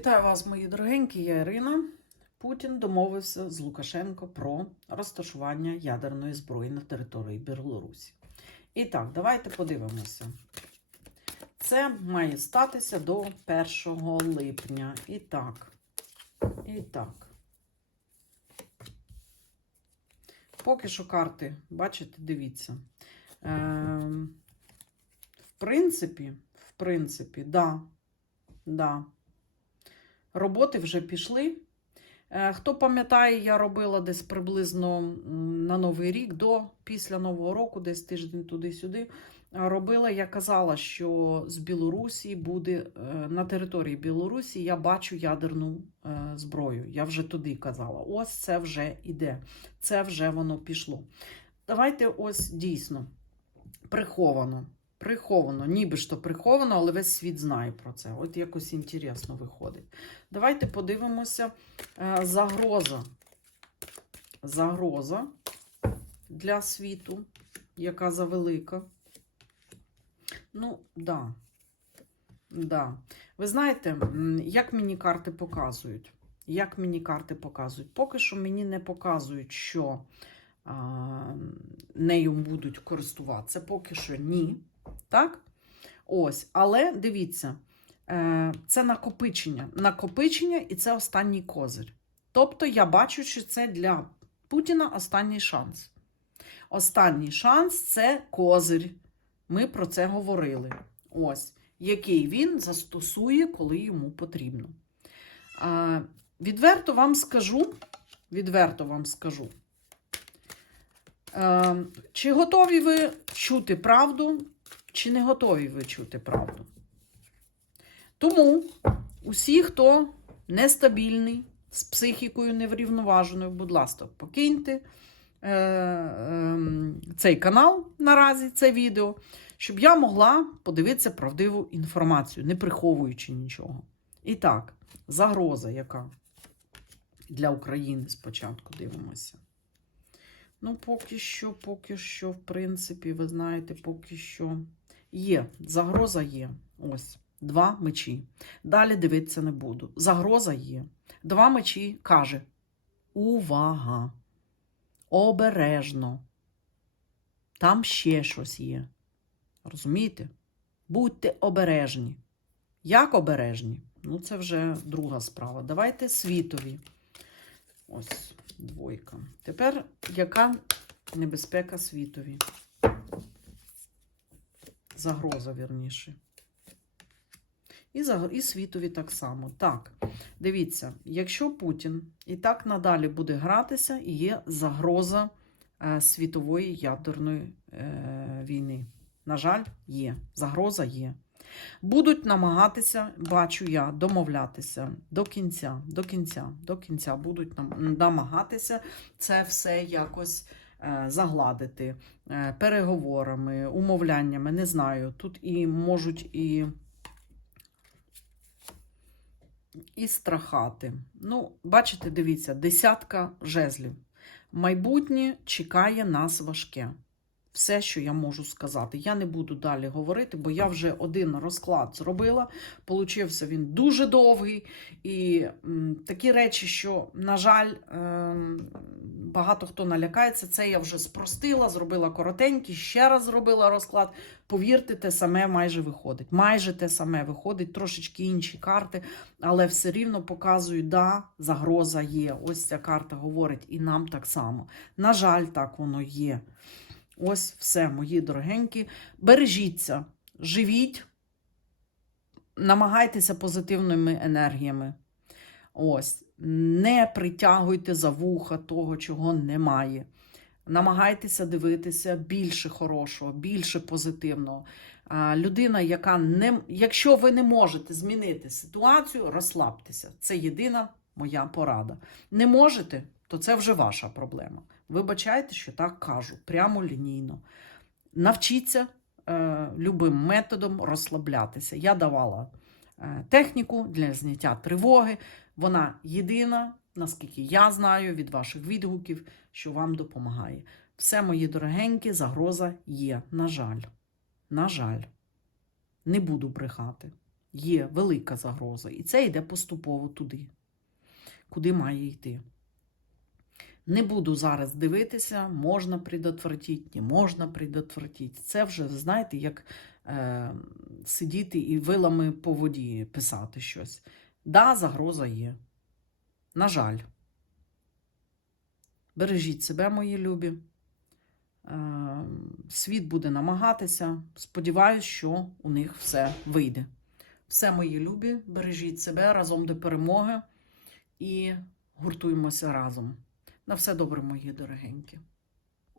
Вітаю вас, мої дорогенькі, я Ірина. Путін домовився з Лукашенко про розташування ядерної зброї на території Білорусі. І так, давайте подивимося. Це має статися до 1 липня. І так. І так. Поки що карти, бачите, дивіться. Ем, в принципі, в принципі, да, да. Роботи вже пішли. Е, Хто пам'ятає, я робила десь приблизно на Новий рік до після Нового року, десь тиждень туди-сюди. Робила, я казала, що з Білорусі буде е, на території Білорусі я бачу ядерну е, зброю. Я вже туди казала. Ось це вже іде. Це вже воно пішло. Давайте ось дійсно приховано. Приховано, ніби ж то приховано, але весь світ знає про це. От якось інтересно виходить. Давайте подивимося. е, Загроза. Загроза для світу, яка завелика. Ну, да. Да. Ви знаєте, як мені карти показують? Як мені карти показують? Поки що мені не показують, що а, нею будуть користуватися. Поки що ні. Так? Ось, але дивіться, е, це накопичення. Накопичення і це останній козир. Тобто я бачу, що це для Путіна останній шанс. Останній шанс це козир. Ми про це говорили. Ось, який він застосує, коли йому потрібно. А, відверто вам скажу, відверто вам скажу. Е, чи готові ви чути правду, чи не готові ви чути правду? Тому усі, хто нестабільний, з психікою неврівноваженою, будь ласка, покиньте е, е, цей канал наразі, це відео, щоб я могла подивитися правдиву інформацію, не приховуючи нічого. І так, загроза яка для України спочатку дивимося. Ну, поки що, поки що, в принципі, ви знаєте, поки що є. Загроза є. Ось. Два мечі. Далі дивитися не буду. Загроза є. Два мечі каже: Увага! Обережно. Там ще щось є. Розумієте? Будьте обережні. Як обережні? Ну, це вже друга справа. Давайте світові. Ось двойка. Тепер яка небезпека світові? Загроза, вірніше. І, і світові так само. Так, дивіться, якщо Путін і так надалі буде гратися, є загроза е, світової ядерної е, війни. На жаль, є. Загроза є. Будуть намагатися, бачу я, домовлятися до кінця, до кінця, до кінця будуть нам- намагатися це все якось загладити е, переговорами, умовляннями, не знаю. Тут і можуть і, і страхати. Ну, бачите, дивіться, десятка жезлів. Майбутнє чекає нас важке. Все, що я можу сказати. Я не буду далі говорити, бо я вже один розклад зробила. Получився він дуже довгий. І м, такі речі, що, на жаль, ем, багато хто налякається, це я вже спростила, зробила коротенький, ще раз зробила розклад. Повірте, те саме майже виходить. Майже те саме виходить, трошечки інші карти, але все рівно показують, да, загроза є. Ось ця карта говорить, і нам так само. На жаль, так воно є. Ось все, мої дорогенькі. Бережіться, живіть, намагайтеся позитивними енергіями. Ось, не притягуйте за вуха того, чого немає. Намагайтеся дивитися більше хорошого, більше позитивного. Людина, яка не якщо ви не можете змінити ситуацію, розслабтеся. Це єдина моя порада. Не можете, то це вже ваша проблема. Вибачайте, що так кажу, прямо лінійно. Навчіться е, любим методом розслаблятися. Я давала е, техніку для зняття тривоги. Вона єдина, наскільки я знаю від ваших відгуків, що вам допомагає. Все, мої дорогенькі, загроза є. На жаль. На жаль, не буду брехати. Є велика загроза. І це йде поступово туди, куди має йти. Не буду зараз дивитися, можна предотвратити, не можна предотвратити. Це вже, знаєте, як е, сидіти і вилами по воді писати щось. Да, загроза є. На жаль. Бережіть себе, мої любі. Е, світ буде намагатися. Сподіваюсь, що у них все вийде. Все, мої любі, бережіть себе разом до перемоги і гуртуємося разом. На все добре, мої дорогенькі.